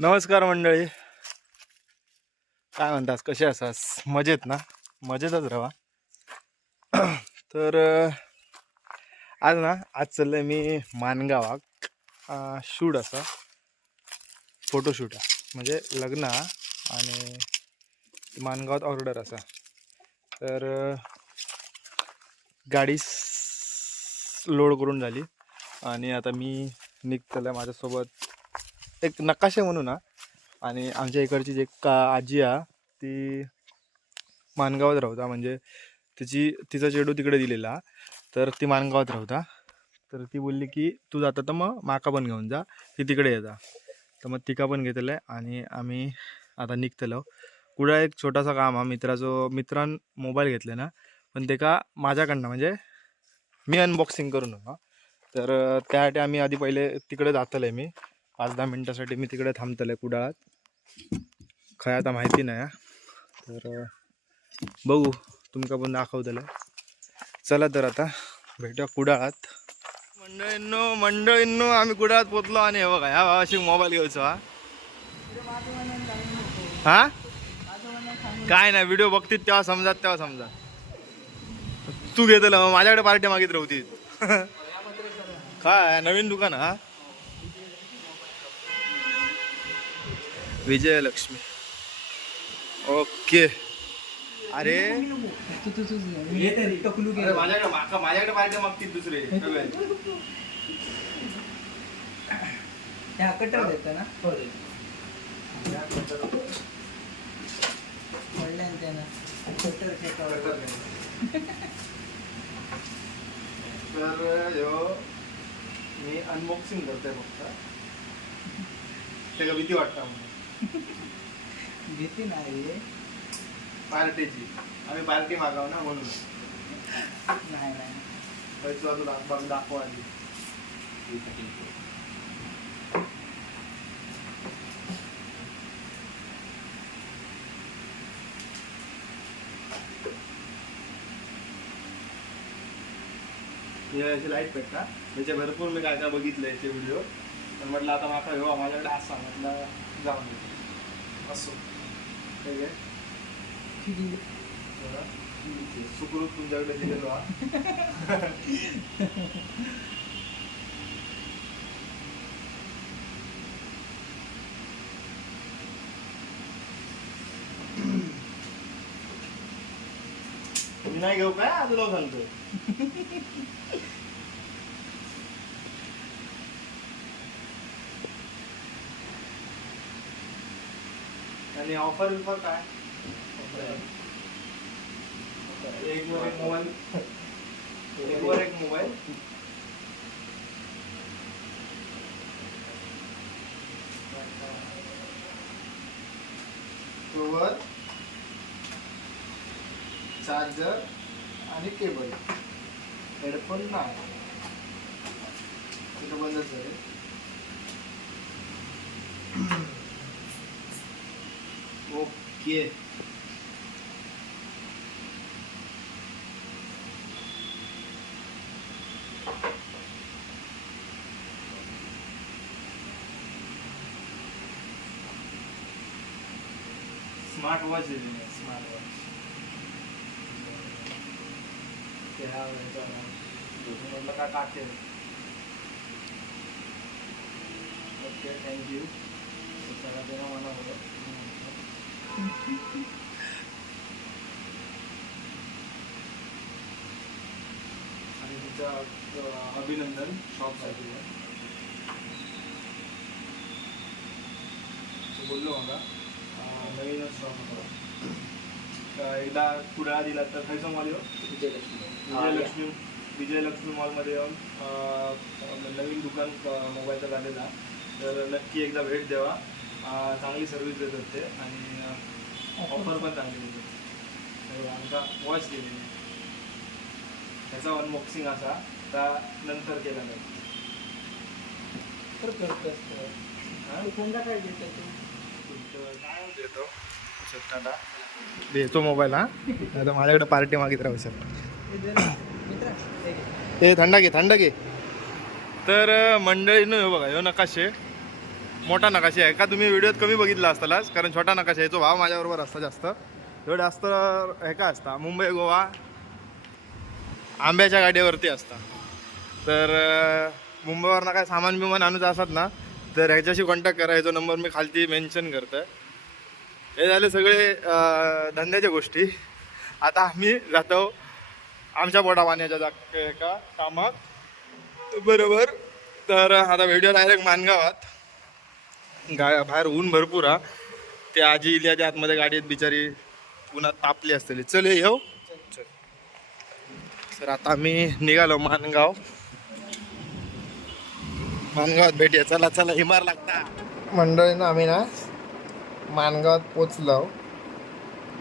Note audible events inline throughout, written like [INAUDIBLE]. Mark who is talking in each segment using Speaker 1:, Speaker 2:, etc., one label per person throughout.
Speaker 1: नमस्कार मंडळी. काय म्हणतास कसे असास? मजेत ना? मजेतच राहा [CLEARS THROAT] तर आज ना आज चाललंय मी मानगावाक शूट असा. फोटोशूट म्हणजे लग्न हा. आणि मानगावात ऑर्डर असा. तर गाडी लोड करून झाली. आणि आता मी निघतलं माझ्यासोबत. एक नकाशे म्हणून ना. आणि आमच्या इकडची जे का आजी आहे ती मानगावात राहता म्हणजे तिची तिचा चेडू तिकडे दिलेला. तर ती मानगावात राहता तर ती बोलली की तू जाता तर मग माका पण घेऊन जा. ती तिकडे येता तर मग तिका पण घेतलं आहे आणि आम्ही आता निघतलो. कुठं एक छोटासा काम हा. मित्राचो मित्रान मोबाईल घेतले ना. पण ते का माझ्याकडनं म्हणजे मी अनबॉक्सिंग करून हा. तर त्यासाठी आम्ही आधी पहिले तिकडे जातले मी. पाच दहा मिनटासाठी मी तिकडे थांबतले कुडाळात. खय आता माहिती नाही तर बघू तुमका पण दाखवतलं चला तर आता भेटूया कुडाळात. मंडळींनो मंडळींनो आम्ही कुडाळात पोचलो आणि हे बघा ह्या भावाशी मोबाईल घ्यायचो हा. हा? काय नाही व्हिडिओ बघतील तेव्हा समजात तेव्हा समजा तू घेतलं माझ्याकडे पार्टी मागित राहती काय नवीन दुकान हा? विजयलक्ष्मी. ओके. अरे. माझ्याकडे माका- माझ्याकडे पार्टी मागतील दुसरे.
Speaker 2: कटर ना? म्हणलं त्यानं. कटर
Speaker 1: तर ह्यो मी अनबॉक्सिंग करतोय फक्त. त्याला भीती वाटतं
Speaker 2: घेते ना रे.
Speaker 1: पार्टीची. आम्ही पार्टी मागाव ना म्हणून.
Speaker 2: नाही नाही.
Speaker 1: पैसा तुला दाखवा दाखवा आधी. लाइट पेटता त्याचे भरपूर मी काय काय बघितलं याचे व्हिडिओ पण म्हटलं आता माका हो माझ्याकडे असा म्हटलं जाऊन दे. असो ठीक आहे बघा. सुखरूप तुमच्याकडे दिलेलो हा. मी नाही घेऊ काय? तुला सांगतो आणि ऑफर बिफर काय? एक वर एक मोबाईल एक वर एक मोबाईल कवर चार्जर आणि केबल हेडफोन नाही. तिथं बंदच झाले. ओके स्मार्ट वॉच दिलेली आहे स्मार्ट वॉच त्या ह्याचा म्हटलं का काटे ओके थँक्यू त्याला देणं मला होतं आणि तिचं अभिनंदन शॉपसाठी बोललो मला नवीनच शॉप होता. एकदा कुडाळा दिला तर खयचा मॉल येऊ विजयलक्ष्मी विजयलक्ष्मी मॉलमध्ये येऊन नवीन दुकान मोबाईलचा झालेला तर नक्की एकदा भेट द्यावा. चांगली सर्व्हिस देतात ते आणि ऑफर पण चांगली देतात तर आमचा वॉच दिलेली. त्याचा अनबॉक्सिंग असा त्या नंतर केला नाही
Speaker 2: तर करत असतं.
Speaker 1: हा?
Speaker 2: कोणता काय देतं
Speaker 1: काय देतो देतो मोबाईल हा? आता माझ्याकडे पार्टी मागित राहू सर.
Speaker 2: हे हे.
Speaker 1: हे थंडा घे थंडा घे. तर मंडळीनं हे बघा ह्यो नकाशे. मोठा नकाशा आहे. का तुम्ही व्हिडिओत कमी बघितला असतालाच कारण छोटा नकाशा आहे. तो भाव माझ्याबरोबर असता जास्त. एवढं जास्त हे का असता? मुंबई गोवा आंब्याच्या गाडीवरती असता. तर मुंबईवरनं काय सामान बिमान आणूच असतात ना तर ह्याच्याशी कॉन्टॅक्ट करा. ह्याचा नंबर मी खालती मेन्शन करतो हे झाले सगळे धंद्याच्या गोष्टी. आता आम्ही जातो आमच्या पोटा पाण्याच्या जाग एका कामात. बरोबर. तर आता व्हिडिओ डायरेक्ट मानगावात. गा बाहेर ऊन भरपूर हा. ते आजी इली आधी आतमध्ये गाडीत बिचारी उन्हात तापली असतील. चल ये येऊ. चल सर आता आम्ही निघालो मानगाव. मानगावात भेटूया. चला चला हिमार लागता. मंडळीनं आम्ही ना मानगावात पोचलो.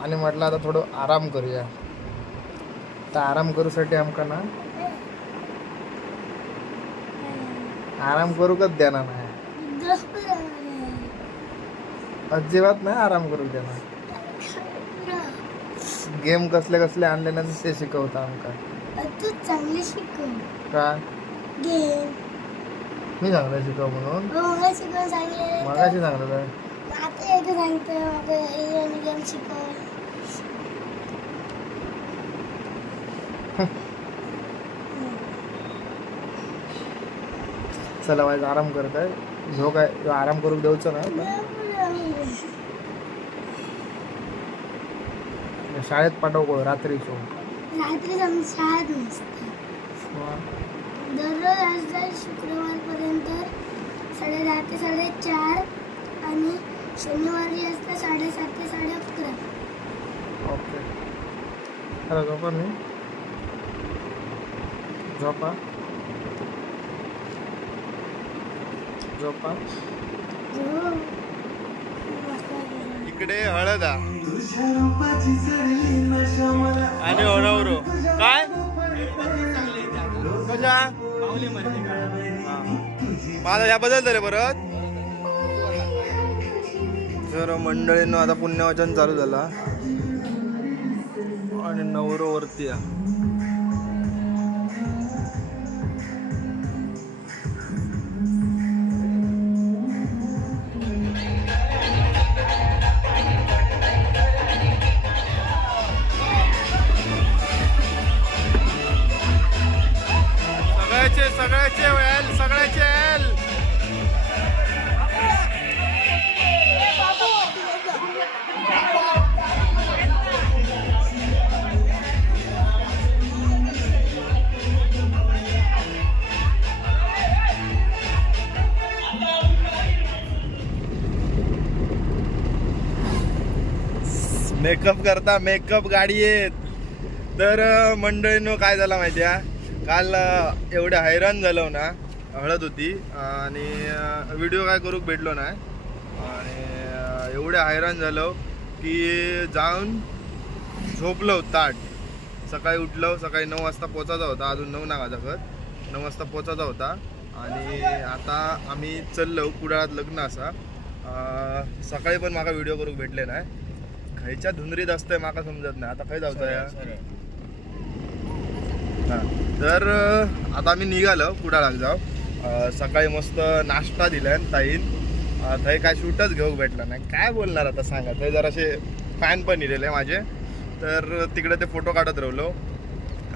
Speaker 1: आणि म्हटलं आता थोडं आराम करूया. तर आराम करूसाठी आमका ना आराम करू कच देणार नाही. अजिबात नाही आराम करू देणार. गेम कसले कसले आणले ना ते शिकवता आमका
Speaker 3: तू चांगली शिकव.
Speaker 1: का?
Speaker 3: गेम
Speaker 1: मी चांगलं शिकव म्हणून. मगाशी सांगलं
Speaker 3: आता एकदा सांगतो. मग हे आणि गेम शिकव.
Speaker 1: चला वाईज आराम करत आहे. झो काय ह्यो आराम करू देऊचं ना. शाळेत पाठव रात्री शो
Speaker 3: रात्री आम्ही शाळेत नसते दररोज असतात शुक्रवारपर्यंत साडे दहा ते साडेचार आणि शनिवारी असतं साडेसात ते साडे अकरा
Speaker 1: ओके. चला झोपा मी झोपा. झोपा.
Speaker 3: हो.
Speaker 1: इकडे हळद. आणि ओरवरो. काय? कशा? माझा या बदल रे परत. तर मंडळीनं आता पुण्यवाचन चालू झाला. आणि नवरो वरती मेकअप करता मेकअप गाडी येत. तर मंडळीनं काय झालं माहिती आहे काल एवढं हैराण झालो ना हळद होती आणि व्हिडिओ काय करूक भेटलो नाही. आणि एवढे हैराण झालो की जाऊन झोपलो ताट. सकाळी उठलो सकाळी नऊ वाजता पोचायचा होता अजून नऊ नागा खत नऊ वाजता पोचायचा होता आणि आता आम्ही चललो कुडाळात लग्न असा. सकाळी पण माका व्हिडिओ करूक भेटले नाही. खयच्या धुंदरीत असतंय माका समजत नाही. आता खय जावतंय हा. तर आता आम्ही निघालो कुडाळाक जाऊ. अं, सकाळी मस्त नाश्ता दिलाय ताईन. थंय काय शूटच घेऊक भेटला नाही. काय बोलणार आता सांगा. थंय जराशे फॅन पण इलेले माझे. तर तिकडे ते फोटो काढत राहिलो.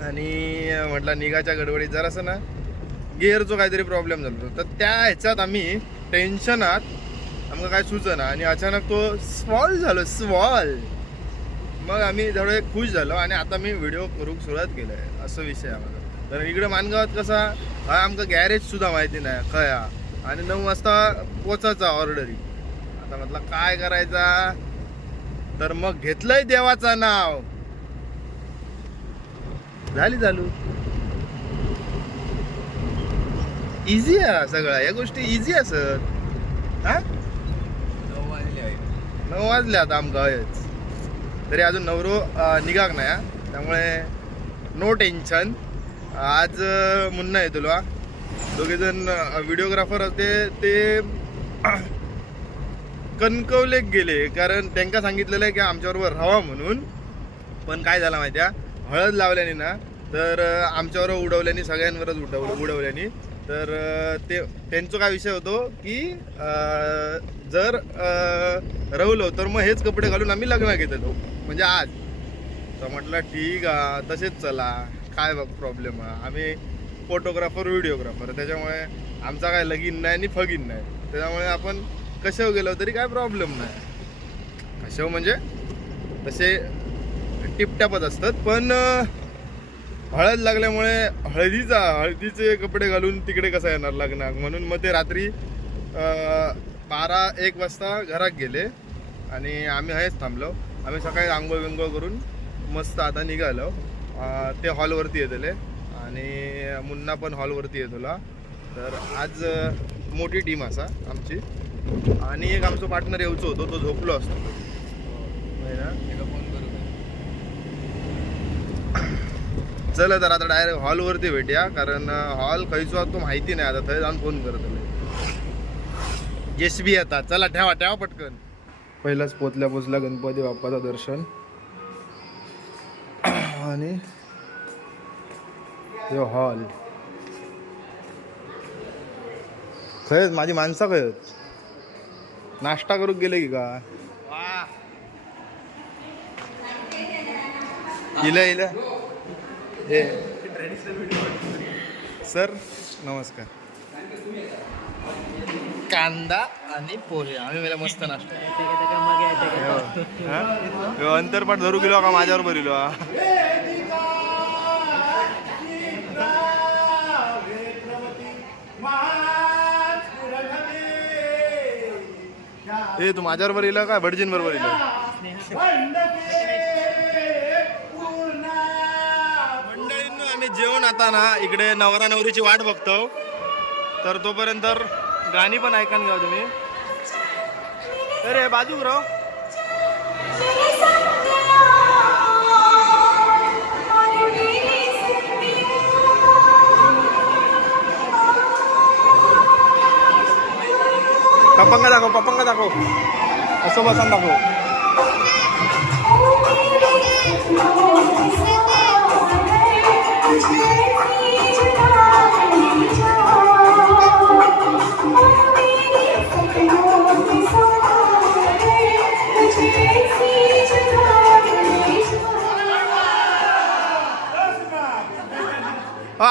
Speaker 1: आणि म्हटलं निघाच्या गडबडीत जरासं ना गिअरचो काहीतरी प्रॉब्लेम झालो तर त्या ह्याच्यात आम्ही टेन्शनात आमकां काय सुचना. आणि अचानक तो स्वॉल झालो स्वॉल मग आम्ही थोडे खुश झालो आणि आता मी व्हिडिओ करूक सुरुवात केलं आहे असं विषय आम्हाला. तर इकडे मानगावात कसा हा आमचं गॅरेज सुद्धा माहिती नाही खया. आणि नऊ वाजता पोचायचा ऑर्डरी आता म्हटलं काय करायचा? तर मग घेतलंय देवाचं नाव. झाली चालू. इझी आहे सगळं. या गोष्टी इझी असत हा? नऊ वाजले आता आमका हयच तरी अजून नवरो निघाक नाही हा. त्यामुळे नो टेन्शन आज मुन्ना आहे तुला. व्हिडिओग्राफर होते. ते [CLEARS THROAT] कणकवलेक गेले. कारण त्यांना सांगितलेलं आहे की आमच्याबरोबर राहा म्हणून. पण काय झालं माहिती आहे? हळद लावल्याने ना तर आमच्यावर उडवल्याने सगळ्यांवरच उडवलं उडवल्याने. तर ते त्यांचा काय विषय होतो की जर अं, रवलो तर मग हेच कपडे घालून आम्ही लग्न घेतलो. म्हणजे आज. तर म्हटलं ठीक आहे तसेच चला. काय बघ प्रॉब्लेम आहे आम्ही फोटोग्राफर व्हिडिओग्राफर त्याच्यामुळे आमचा काय लगीन नाही आणि फगीन नाही. त्याच्यामुळे आपण कशावर गेलो तरी काय प्रॉब्लेम नाही. कशाव म्हणजे? तसे टिपटापत असतात. पण हळद लागल्यामुळे हळदीचा हळदीचे कपडे घालून तिकडे कसं येणार लग्नात म्हणून मग ते रात्री बारा एक वाजता घरात गेले आणि आम्ही हेच थांबलो. आम्ही सकाळी आंघोळ विंघोळ करून मस्त आता निघालो. ते हॉलवरती येतले आणि मुन्ना पण हॉलवरती येतोला तर आज मोठी टीम असा आमची. आणि एक आमचा पार्टनर येऊचो होतो तो झोपलो असतो. होय ना चला तर आता डायरेक्ट हॉलवरती भेटूया कारण हॉल खयचो तो माहिती नाही आता थंय जाऊन फोन करत. येस बी आता. चला ठेवा ठेवा पटकन. पहिलाच पोचल्या पोचल्या गणपती बाप्पाचं दर्शन. आणि हे हॉल. खयच माझी माणसं खयच नाश्ता करूक गेले की का इला इला. हे. सर नमस्कार. कांदा आणि पोहे. आम्ही मला मस्त नाश्ता. अंतर पण धरू गेलो का माझ्यावर बरिलो हे? ए तू माझ्यावर बरिलो का भटजीन बरोबर इलो आम्ही जेवण आता ना इकडे नवरा नवरीची वाट बघतो. तर तोपर्यंत गाणी पण ऐका घ्या तुम्ही. अरे बाजू राव. पपंगा दाखव पपंगा दाखव. असं बसून दाखव.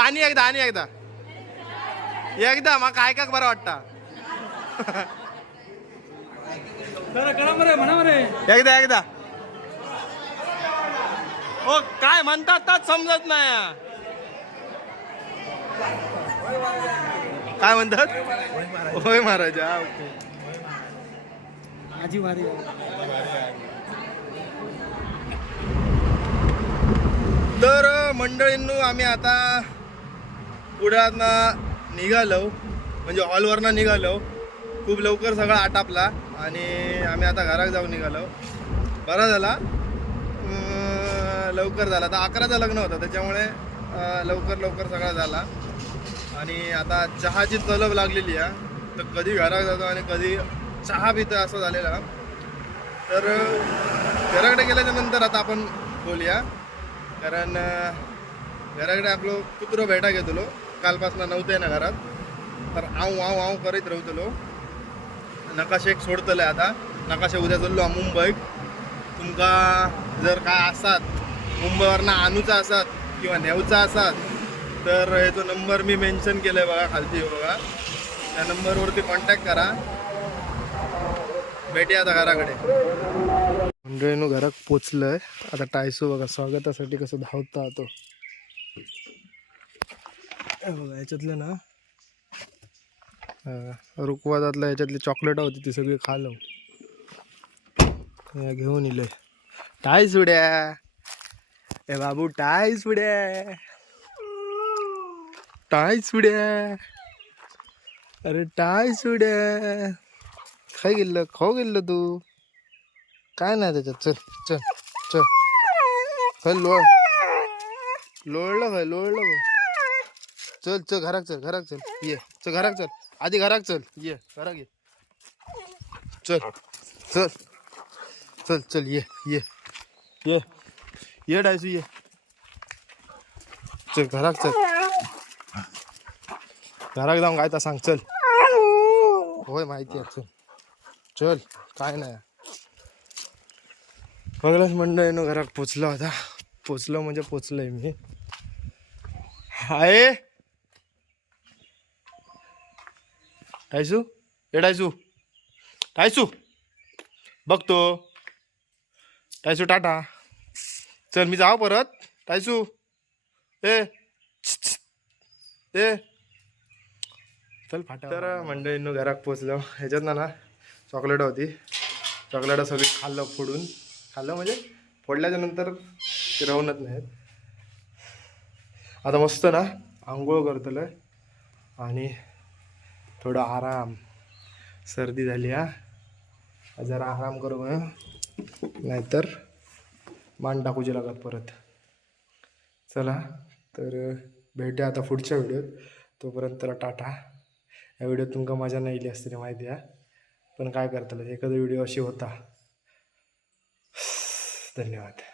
Speaker 1: आणि एकदा आणि एकदा. एकदा मग काय काय बरं वाटतं? एकदा एकदा. हो काय म्हणतात त्यात समजत नाही. काय म्हणतात? होय महाराजा ओके.
Speaker 2: वारी.
Speaker 1: तर मंडळींनो आम्ही आता पुढ्यातनं निघालो म्हणजे हॉलवरनं निघालो. खूप लवकर सगळा आटापला आणि आम्ही आता घरात जाऊन निघालो. बरा झाला. लवकर झाला. तर अकराचं लग्न होतं त्याच्यामुळे लवकर लवकर सगळा झाला. आणि आता चहाची तलब लागलेली आहे. तर कधी घरात जातो आणि कधी चहा पितं असं झालेलं तर घराकडे गेल्याच्यानंतर आता आपण बोलूया. कारण घराकडे आपलं कुत्र भेटा घेतलो. कालपासून नव्हते ना घरात. तर आव आव आव करीत रवतलो नकाशे एक सोडतले आता. नकाशे उद्या चाललो मुंबईत. तुमका जर काय आसात मुंबईवरनं आणूचा आसात किंवा नेवचा आसात तर ह्याचा नंबर मी मेन्शन केलाय बघा खालती बघा. त्या नंबरवरती कॉन्टॅक्ट करा. भेटूया आता घराकडे. मंडळीनं घरात पोचलंय. आता टायसो बघा स्वागतासाठी कसं धावता तो. बघा याच्यातलं ना हा, रुकवादातल्या याच्यातली चॉकलेट होती ती सगळी खालो. हे घेऊन इले. टाय सुड्या ए बाबू टाय सुड्या टाय सुड्या अरे टाय सुड्या खाय गेल्लं खाऊ गेलं तू. काय नाही त्याच्यात चल चल चल. खय लोळ. लोळलं भाई लोळलं भाई चल चल घरात चल घरात चल. ये चल घरात चल. आधी घरात चल. ये घरात ये. चल चल. चल चल ये ये. ये ये डायसू ये. चल घरात चल. घराक जाऊन काय सांग चल. होय माहिती आहे चल. चल काय नाही. बघलाच मंडळीनं घरात पोचलो आता. पोचलो म्हणजे पोचलोय मी. हाय टायसू ए टायसू टायसू बघतो टायसू टाटा. चल मी जाऊ परत. टायसू ए. ए. चल फाटा तर मंडळींनो घरात पोचलो ह्याच्यात ना ना चॉकलेट होती. चॉकलेट सगळी खाल्लं फोडून. खाल्लं म्हणजे फोडल्याच्या नंतर ते राहूनच नाहीत. आता मस्त ना आंघोळ करतलोय. आणि थोडं आराम. सर्दी झाली हा. जरा आराम करू म्हणून. नाहीतर मान टाकूची लागत परत. चला तर भेटूया आता पुढच्या व्हिडिओत. तोपर्यंत त्याला टाटा. या व्हिडिओत तुमका मजा नाही येईल असते माहिती आहे पण काय करतलं एखादा व्हिडिओ अशी होता. धन्यवाद.